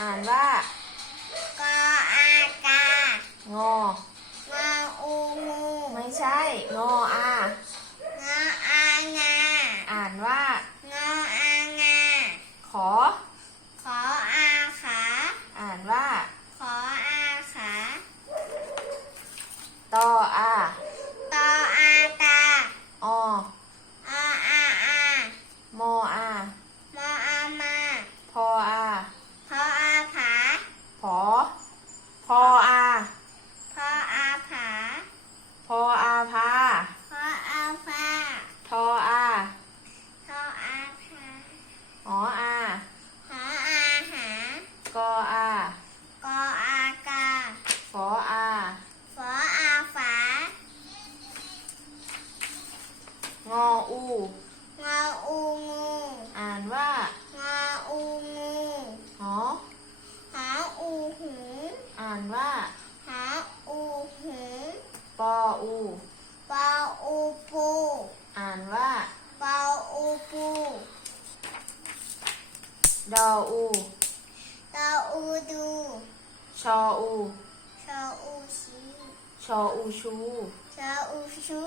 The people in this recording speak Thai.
อ่านว่ากออากางองออูงูไม่ใช่ งออางออางาอ่านว่างออางาขอ ขออาขา อ่านว่า ขออาขา ตออา ตออาตา อ ออาอา มออา มออามา พออา พออาผา ผอ พ ออา พออาผาพออาพา พออาฟาทออา ทออาผาหออา หออาหากออา กออากาฝออา ฝออาฝางออู งออูงูอ่านว่า งออูงู หอ หาอูหู อ่าน ว่า หาอูหูปออูปออูปูอ่านว่าปออูปูดออูตออูดูชออูชออูชีชออูชูชออูชู